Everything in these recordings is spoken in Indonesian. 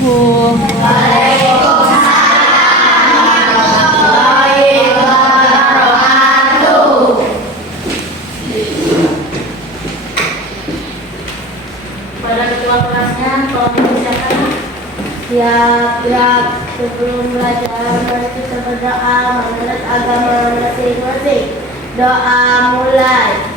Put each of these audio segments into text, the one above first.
Assalamualaikum. Pada ketua kelasnya, tolong dipersiapkan. Siap, sebelum belajar, mari kita berdoa menurut agama masing-masing. Doa mulai.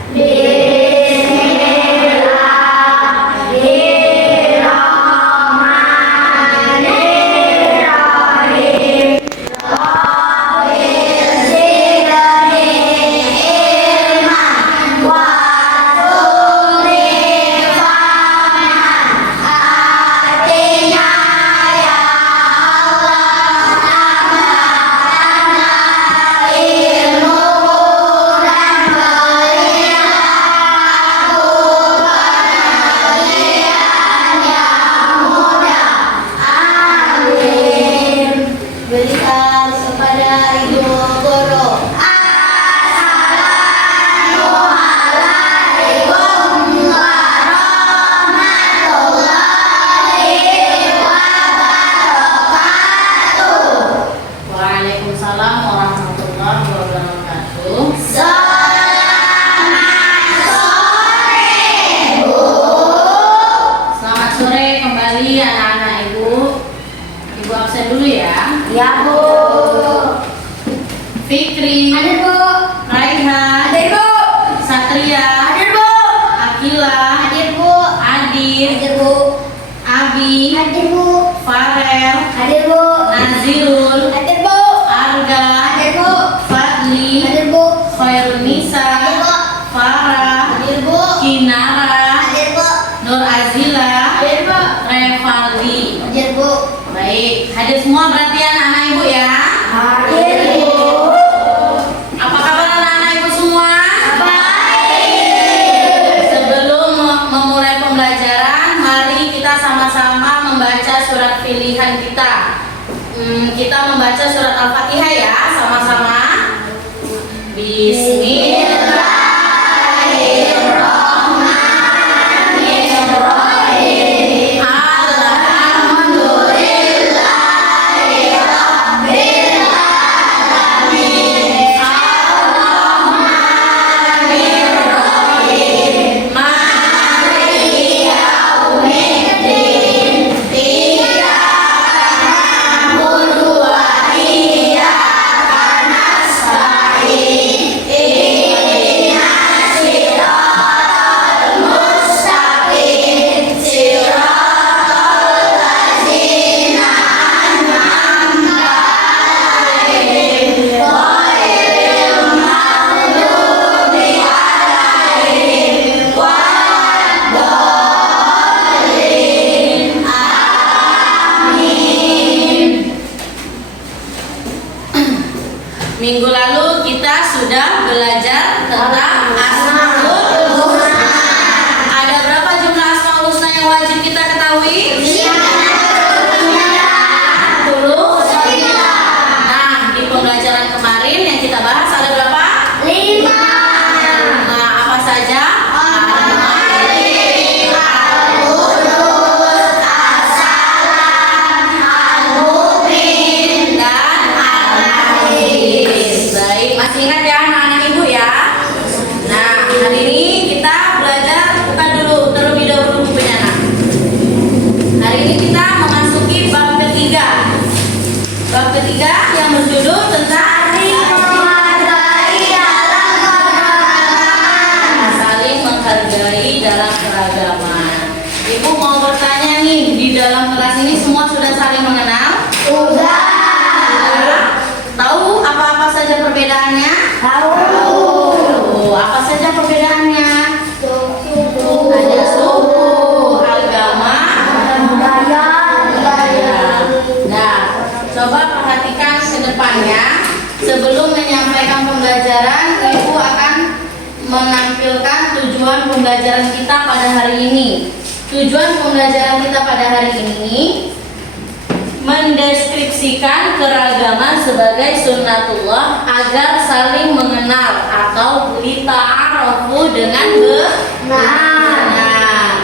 Berikan kepada ibu guru. Assalamualaikum warahmatullahi wabarakatuh. Waalaikumsalam warahmatullahi wabarakatuh. Selamat sore, Bu. Selamat sore kembali anak-anak ibu. Ibu absen dulu ya. Ya, Bu. Fikri, Hadir, Bu. Raihan, Hadir, Bu. Satria, Hadir, Bu. Akila, Hadir, Bu. Adit, Hadir, Bu. Abi, Hadir, Bu. Farel, Hadir, Bu. Nazirul, Hadir, Bu. Arga, Hadir, Bu. Fadli, Hadir, Bu. Khairunisa, Hadir, Bu. Farah, Hadir, Bu. Kinara, Hadir, Bu. Nur Azila, Hadir, Bu. Revaldi. Hadir, Bu. Baik, hadir semua berarti anak-anak ibu ya. Hadir, Bu. Apa kabar anak-anak ibu semua? Baik. Sebelum memulai pembelajaran, mari kita sama-sama membaca surat pilihan kita. Kita membaca surat Al-Fatihah ya, sama-sama. Bismillahirrahmanirrahim. Minggu lalu kita sudah belajar tentang Asmaul Husna. Ada berapa jumlah Asmaul Husna yang wajib kita ketahui? 10. Nah, di pembelajaran kemarin yang kita bahas ada berapa? 5. Nah, apa saja? Baik, masih ingat ya anak-anak ibu ya? Nah, hari ini kita belajar, buka dulu terlebih dahulu bukunya nak. Hari ini kita memasuki bab ketiga. Bab ketiga yang berjudul tentang saling menghargai dalam keragaman. Ibu mau bertanya nih, di dalam kelas ini semua sudah saling mengenal? Sudah. Tahu apa-apa saja perbedaannya? Tahu. Oh, apa saja perbedaannya? Suku. Ada suku, agama, Budaya. Nah, coba perhatikan ke depannya. Sebelum menyampaikan pembelajaran, Ibu akan menampilkan tujuan pembelajaran kita pada hari ini. Tujuan pembelajaran kita pada hari ini mendeskripsikan keragaman sebagai sunnatullah agar saling mengenal atau lita'arofu dengan benar.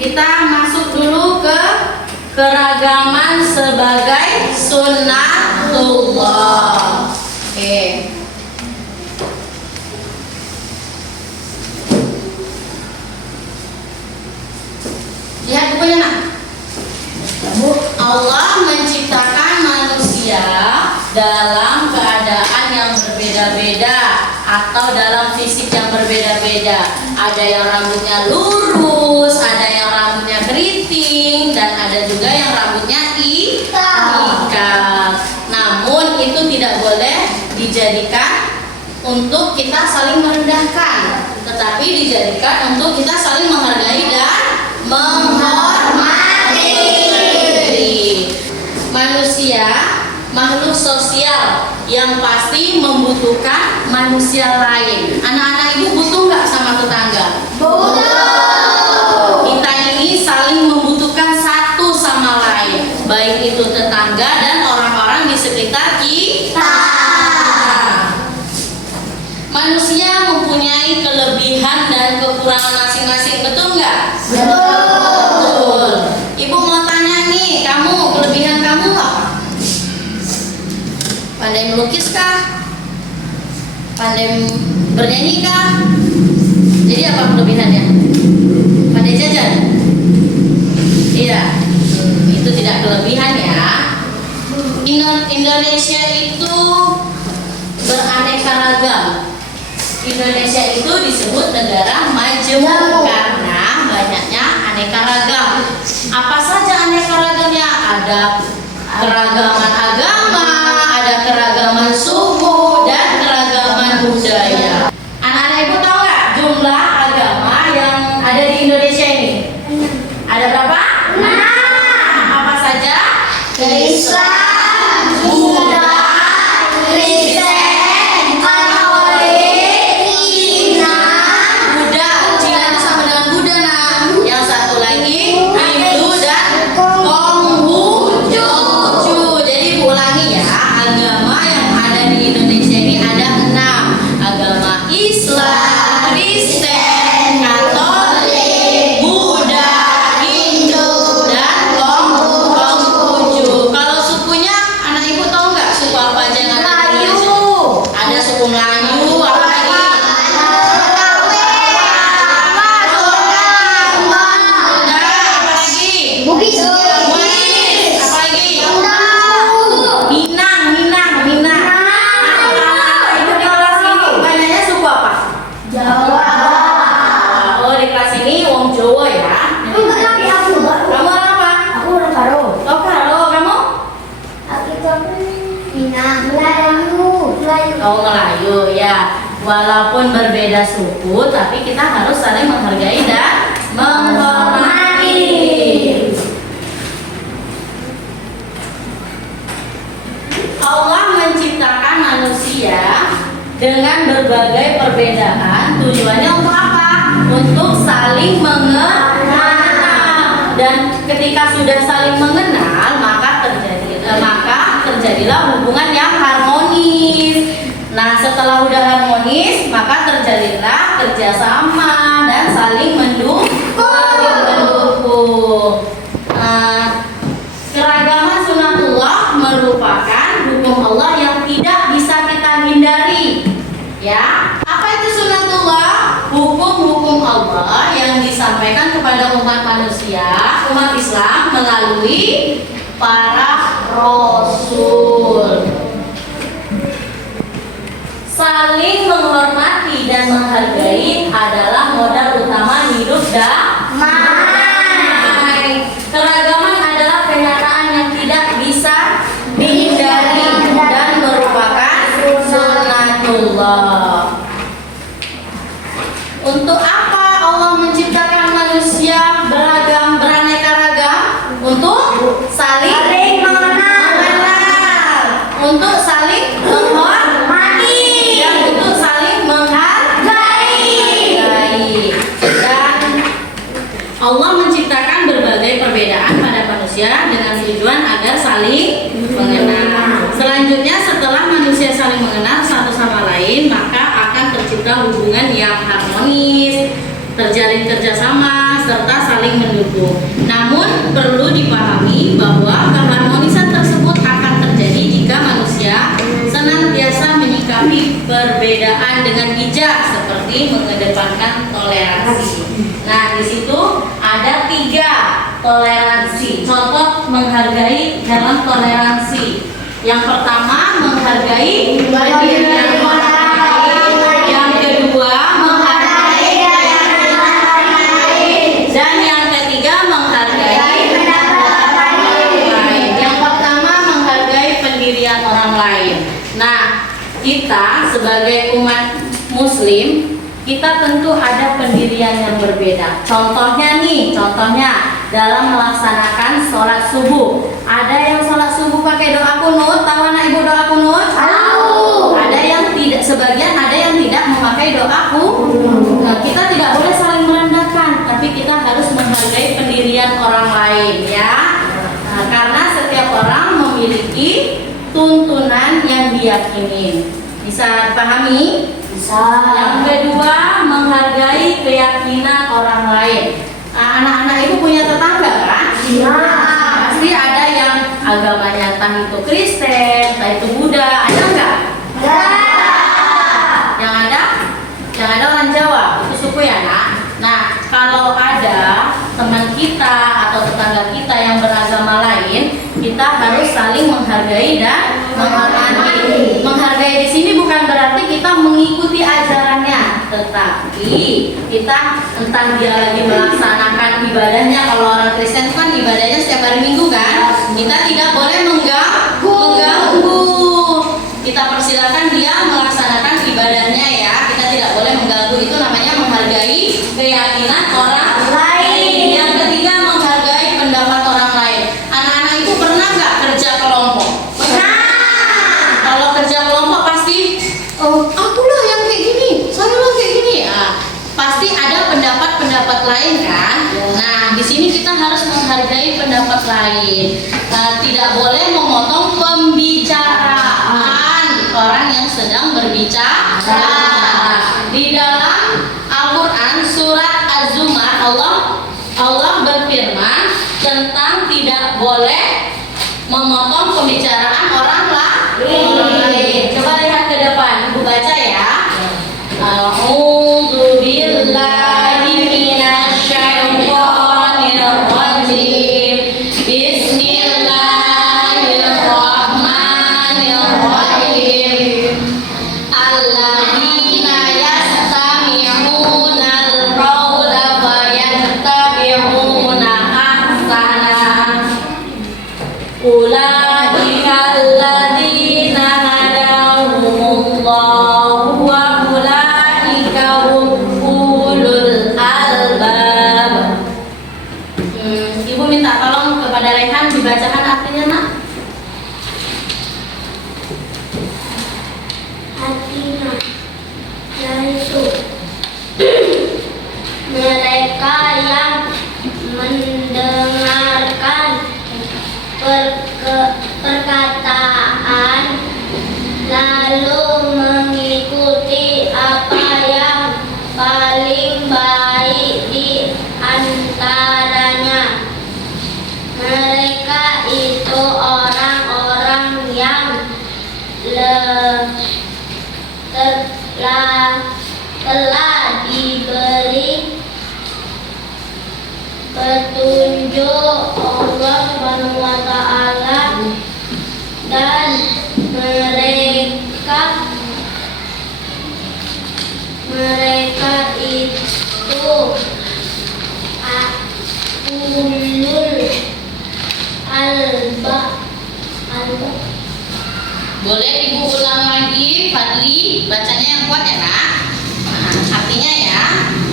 kita masuk dulu ke keragaman sebagai sunnatullah. Oke. Lihat bukunya nak. Allah menciptakan manusia dalam keadaan yang berbeda-beda atau dalam fisik yang berbeda-beda. Ada yang rambutnya lurus, ada yang rambutnya keriting, dan ada juga yang rambutnya ikat. Namun itu tidak boleh dijadikan untuk kita saling merendahkan, tetapi dijadikan untuk kita saling menghargai dan menghormati. Manusia makhluk sosial yang pasti membutuhkan manusia lain. Anak-anak ibu butuh nggak sama tetangga? Butuh. Kita ini saling membutuhkan satu sama lain, baik itu tetangga dan orang-orang di sekitar kita. Manusia mempunyai kelebihan dan kekurangan masing-masing, betul nggak? Betul. Ibu mau tanya nih, kamu kelebihan kamu apa? Pandai melukis kah? Pandai bernyanyi kah? Jadi apa kelebihannya? Pandai jajan? Iya. Itu tidak kelebihan ya. Indonesia itu beraneka ragam. Indonesia itu disebut negara majemuk karena banyaknya aneka ragam. Apa saja aneka ragamnya? Ada keragaman agama, ada keragaman suku, dan keragaman budaya. Anak-anak ibu tahu nggak jumlah agama yang ada di Indonesia ini? Ada berapa? 6. Apa saja? Islam, Buddha, Kristen, Katolik, Cina. Buddha, Cina itu sama dengan Buddha nah. Yang satu lagi Hindu dan Konghucu. Jadi ulangi ya, agama yang ada di Indonesia ini ada 6. Agama Islam, Kristen, Katolik, Buddha, Hindu, dan Konghucu. Kalau sukunya, anak ibu tahu nggak suku apa aja yang ada di Indonesia? Ada suku Melayu, apa lagi? Bugis, apa lagi? Minang. Itu di kelas ini banyaknya suku apa? Jawa. Oh, di kelas ini wong Jawa ya. Kamu orang apa? Aku orang Karo. Oh, Karo, kamu? Melayu. Oh, Melayu ya. Walaupun berbeda suku, tapi kita harus saling menghargai dan menghormati. Allah menciptakan manusia dengan berbagai perbedaan. Tujuannya untuk apa? Untuk saling mengenal. Dan ketika sudah saling mengenal, maka terjadilah hubungan yang harmonis. Nah, setelah udah harmonis, maka terjadilah kerjasama dan saling mendukung. Keragaman sunatullah merupakan hukum Allah yang tidak bisa kita hindari. Ya, apa itu sunatullah? Hukum-hukum Allah yang disampaikan kepada umat manusia, umat Islam melalui para rasul. Saling menghormati dan menghargai adalah modal utama hidup damai. Keragaman adalah kenyataan yang tidak bisa dihindari dan merupakan sunatullah. Untuk apa Allah menciptakan manusia beragam, beraneka ragam? Untuk saling mengenal, untuk saling menghormati, dan untuk saling menghargai. Dan Allah menciptakan berbagai perbedaan pada manusia dengan tujuan agar saling mengenal. Selanjutnya, setelah manusia saling mengenal satu sama lain, maka akan tercipta hubungan yang harmonis, terjalin kerjasama, serta saling mendukung. Namun perlu dipahami bahwa keharmonisan tersebut akan terjadi jika manusia senantiasa menyikapi perbedaan dengan bijak seperti mengedepankan toleransi. Nah, di situ ada 3 toleransi. Contoh menghargai dalam toleransi. Yang pertama, menghargai pendirian orang lain. Yang kedua, menghargai dan yang ketiga, menghargai pendapat lain. Yang pertama, menghargai pendirian orang lain. Nah, kita sebagai umat muslim, kita tentu ada pendirian yang berbeda. Contohnya dalam melaksanakan sholat subuh. Ada yang sholat subuh pakai doa kunut. Tahu anak ibu doa kunut? Tahu. Ada yang tidak, sebagian ada yang tidak memakai doa kunut. Nah, kita tidak boleh saling merendahkan, tapi kita harus menghargai pendirian orang lain, ya. Nah, karena setiap orang memiliki tuntunan yang diyakini. Bisa dipahami? Bisa. Yang kedua, menghargai keyakinan orang lain. Nah, anak-anak ibu punya tetangga kan? Iya. Pasti ada yang agamanya entah itu Kristen, entah itu Buddha, ada nggak? Ada. Yang ada orang Jawa, itu suku ya nak. Nah, kalau ada teman kita atau tetangga kita yang beragama lain, kita harus saling menghargai dan menghormati. Menghargai di sini bukan berarti kita mengikuti ajarannya, tetapi kita entah dia lagi melaksanakan ibadahnya. Kalau orang Kristen kan ibadahnya setiap hari Minggu kan, kita tidak boleh mengganggu. Kita persilakan dia melaksanakan ibadahnya ya. Kita tidak boleh mengganggu. Itu namanya menghargai keyakinan orang lain. Yang ketiga, menghargai pendapat orang lain. Anak-anak itu pernah nggak kerja kelompok? Pernah. Kalau kerja kelompok pasti, akulah yang kayak gini, saya lah kayak gini. Pasti ada pendapat-pendapat lain kan? Nah, di sini kita harus menghargai pendapat lain. Tidak boleh memotong pembicaraan orang yang sedang berbicara. Di dalam Al-Quran surat Az-Zumar, Allah berfirman tentang tidak boleh memotong pembicaraan orang lain. Coba lihat ke depan, ibu baca ya. A'udzu billahi minasyaitonir rajim. Bismillahirrahmanirrahim. Alladzina yastami'una al-qawla fayattabi'una ahsana. Ulaika alladzina hadahumullahu wa ulaika hum ulul albab. Ibu minta tolong kepada Rehan dibacakan artinya nak. Artinya yaitu mereka yang mendengarkan perkataan lalu mengikuti apa yang paling baik di antaranya. Mereka itu orang-orang yang telah diberi petunjuk Allah Subhanahu wa taala dan mereka itu ulul albab. Boleh ibu ulang lagi, Fadli, bacanya yang kuat ya nak. Artinya ya.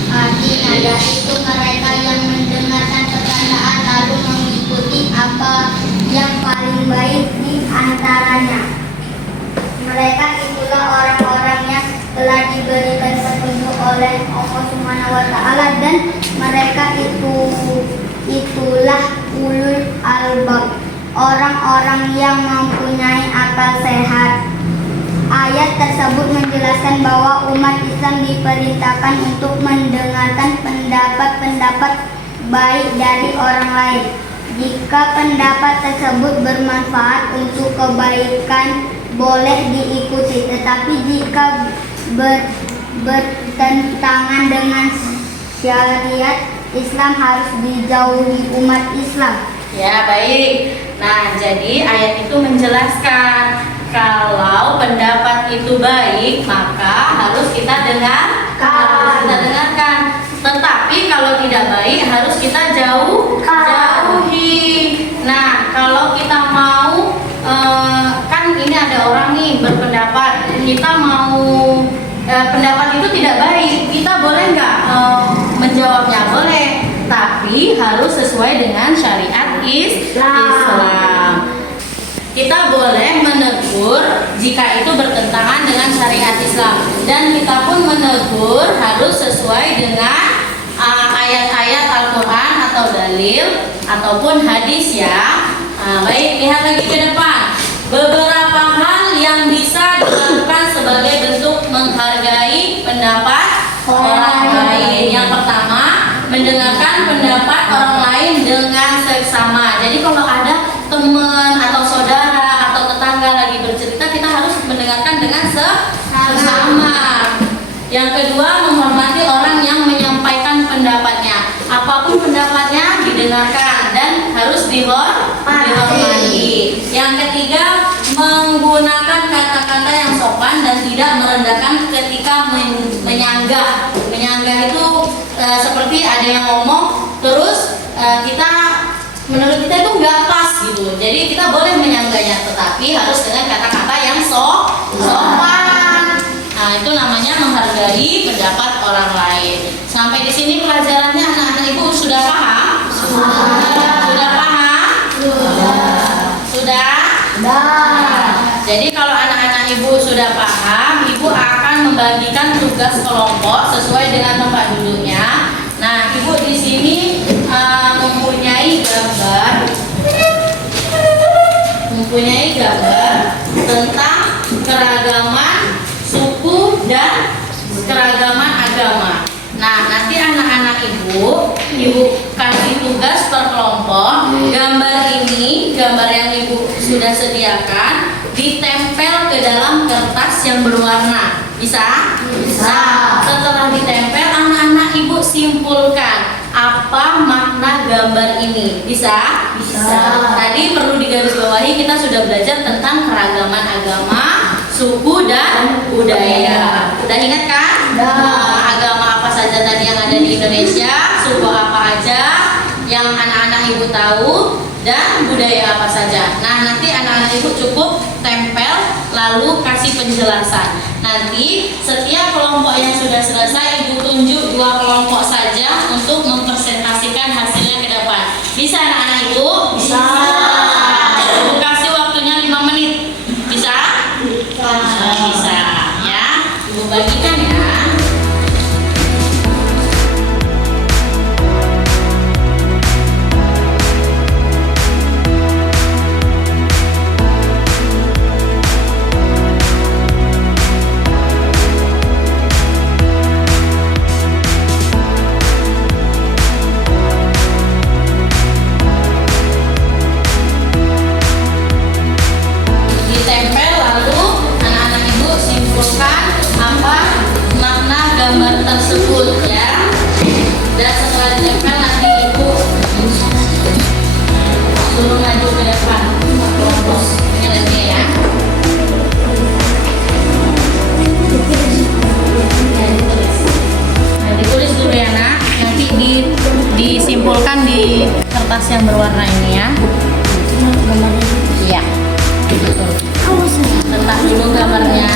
Artinya yaitu mereka yang mendengarkan perkataan lalu mengikuti apa yang paling baik di antaranya. Mereka itulah orang-orang yang telah diberikan petunjuk oleh Allah Subhanahu wa taala dan mereka itulah ulul albab, orang-orang yang mempunyai akal sehat. Ayat tersebut menjelaskan bahwa umat Islam diperintahkan untuk mendengarkan pendapat-pendapat baik dari orang lain. Jika pendapat tersebut bermanfaat untuk kebaikan, boleh diikuti. Tetapi jika bertentangan dengan syariat Islam, harus dijauhi umat Islam. Ya, baik. Nah, jadi ayat itu menjelaskan kalau pendapat itu baik, maka harus kita dengarkan. Tetapi kalau tidak baik, harus kita jauhi. Nah, kalau kita mau kan ini ada orang nih berpendapat, kita mau pendapat itu tidak baik, kita boleh nggak menjawabnya? Boleh, tapi harus sesuai dengan syariat Islam. Kita boleh menegur jika itu bertentangan dengan syariat Islam, dan kita pun menegur harus sesuai dengan ayat-ayat Al-Quran atau dalil ataupun hadis ya. Baik, lihat lagi ke depan. Beberapa hal yang bisa dilakukan sebagai bentuk menghargai pendapat orang lain. Yang pertama, mendengarkan pendapat orang lain dengan seksama. Jadi kalau ada teman atau saudara atau tetangga lagi bercerita, kita harus mendengarkan dengan seksama. Yang kedua, menghormati orang yang menyampaikan pendapatnya. Apapun pendapatnya didengarkan dan harus dihormati. Yang ketiga, menggunakan kata-kata yang sopan dan tidak merendahkan ketika menyanggah. Menyanggah itu seperti ada yang ngomong terus menurut kita itu nggak pas gitu. Jadi kita boleh menyanggahnya, tetapi harus dengan kata-kata yang sopan. Nah, itu namanya menghargai pendapat orang lain. Sampai di sini pelajarannya anak-anak ibu sudah paham? Sudah paham? Sudah? Nah, jadi kalau anak-anak ibu sudah paham, ibu akan membagikan tugas kelompok sesuai dengan tempat duduknya. Nah, ibu di sini mempunyai gambar tentang keragaman suku dan keragaman agama. Nah, nanti anak-anak ibu kasih tugas per kelompok. Gambar ini, gambar yang ibu sudah sediakan, ditempel ke dalam kertas yang berwarna. Bisa? Bisa. Setelah ditempel, anak-anak ibu simpulkan apa makna gambar ini. Bisa? Bisa. Tadi perlu digarisbawahi, kita sudah belajar tentang keragaman agama, suku dan budaya. Udah ingat kan? Agama apa saja tadi yang ada di Indonesia, suku apa aja yang anak-anak ibu tahu, dan budaya apa saja. Nah, nanti anak-anak ibu cukup tempel lalu kasih penjelasan. Nanti setiap kelompok yang sudah selesai, ibu tunjuk 2 kelompok saja untuk mempresentasikan hasilnya ke depan. Bisa anak-anak ibu? Bisa. Ibu kasih waktunya 5 menit. Bisa? Bisa. Ya, ibu bagikan ya. Ditempel lalu anak-anak ibu simpulkan apa makna gambar tersebut ya. Dan setelah ditempel nanti ibu suruh maju ke depan kelompok ini ya. Nah, ditulis dulu ya nak. Nanti disimpulkan di kertas yang berwarna ini ya. Iya. Letak dulu gambarnya.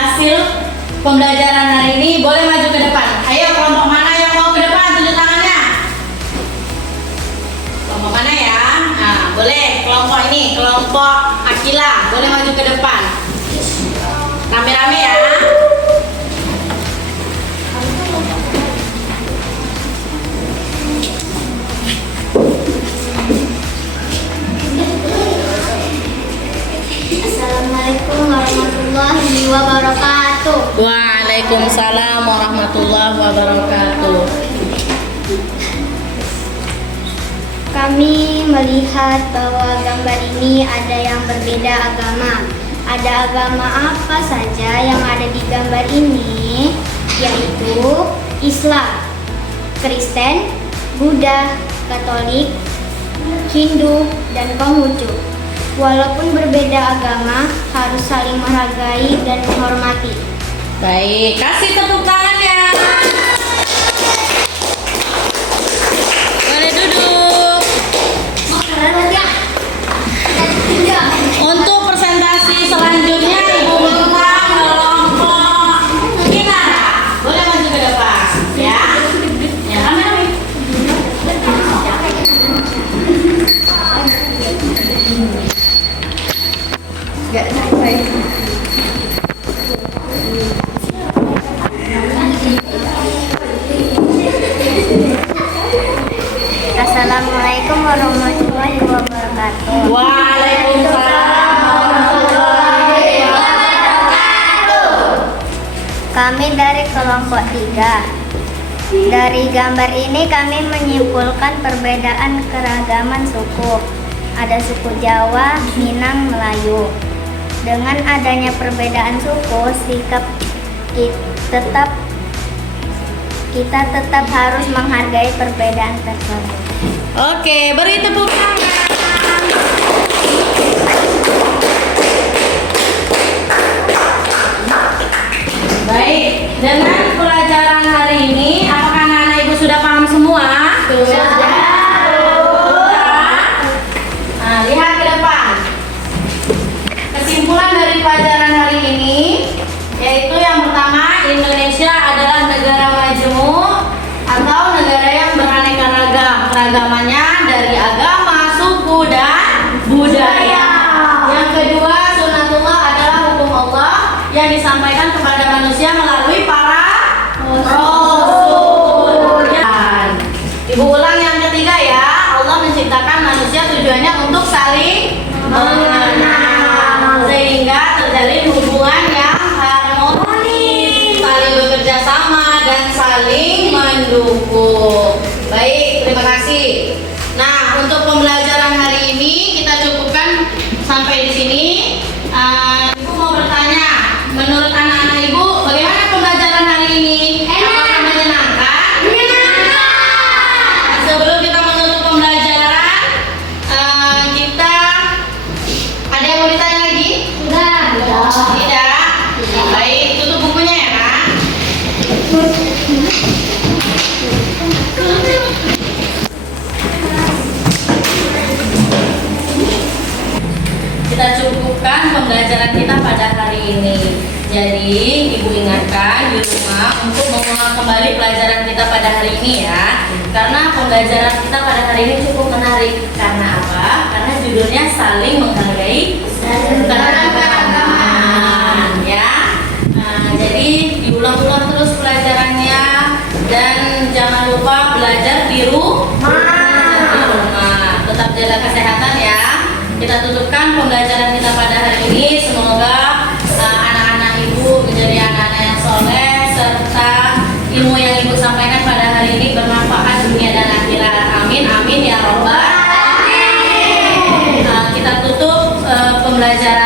hasil pembelajaran hari ini boleh maju ke depan. Ayo, kelompok mana yang mau ke depan? Tunjuk tangannya. Kelompok mana ya? Nah, boleh. Kelompok ini, kelompok Akila, boleh maju ke depan. Rame-rame ya. Assalamualaikum warahmatullahi wabarakatuh. Waalaikumsalam warahmatullahi wabarakatuh. Kami melihat bahwa gambar ini ada yang berbeda agama. Ada agama apa saja yang ada di gambar ini? Yaitu Islam, Kristen, Buddha, Katolik, Hindu, dan Konghucu. Walaupun berbeda agama, harus saling menghargai dan menghormati. Baik, kasih tepuk tangan ya. Boleh duduk. Untuk presentasi selanjutnya Ibu minta kelompok Kinara. Boleh maju ke depan ya. Ya, rame-rame. Assalamualaikum warahmatullahi wabarakatuh. Waalaikumsalam warahmatullahi wabarakatuh. Kami dari kelompok 3. Dari gambar ini kami menyimpulkan perbedaan keragaman suku. Ada suku Jawa, Minang, Melayu. Dengan adanya perbedaan suku, sikap kita tetap harus menghargai perbedaan tersebut. Oke, beri tepuk tangan. Baik, dengan pelajaran hari ini, apakah anak-anak ibu sudah paham semua? Sudah. Nah, lihat ke depan. Kesimpulan dari pelajaran hari ini, yaitu yang pertama, Indonesia adalah negara majemuk atau negara yang beraneka ragam. Keragamannya dari agama, suku, dan budaya. Yang kedua, sunnatullah adalah hukum Allah yang disampaikan kepada manusia melalui para rasul. Ibu ulang yang ketiga ya, Allah menciptakan manusia tujuannya untuk saling mengenal sehingga terjalin hubungan yang harmonis, saling bekerja sama dan saling mendukung. Baik, terima kasih. Nah, untuk pembelajaran hari ini kita cukupkan sampai di sini. Ibu mau bertanya, menurut anak-anak ibu, bagaimana pembelajaran hari ini? Apakah menyenangkan? Menyenangkan. Sebelum kita menutup pembelajaran, kita ada yang mau ditanya lagi? Tidak. Baik, tutup bukunya ya, Kak. Kita cukupkan pembelajaran kita pada hari ini. Jadi, Ibu ingatkan di rumah untuk mengulang kembali pelajaran kita pada hari ini ya. Karena pembelajaran kita pada hari ini cukup menarik. Karena apa? Karena judulnya saling menghargai keragaman ya. Nah, jadi diulang-ulang terus pelajarannya dan jangan lupa belajar di rumah. Tetap jaga kesehatan ya. Kita tutupkan pembelajaran kita pada hari ini. Semoga anak-anak ibu menjadi anak-anak yang soleh serta ilmu yang ibu sampaikan pada hari ini bermanfaat dunia dan akhirat. Amin, amin ya robbal alamin. Kita tutup pembelajaran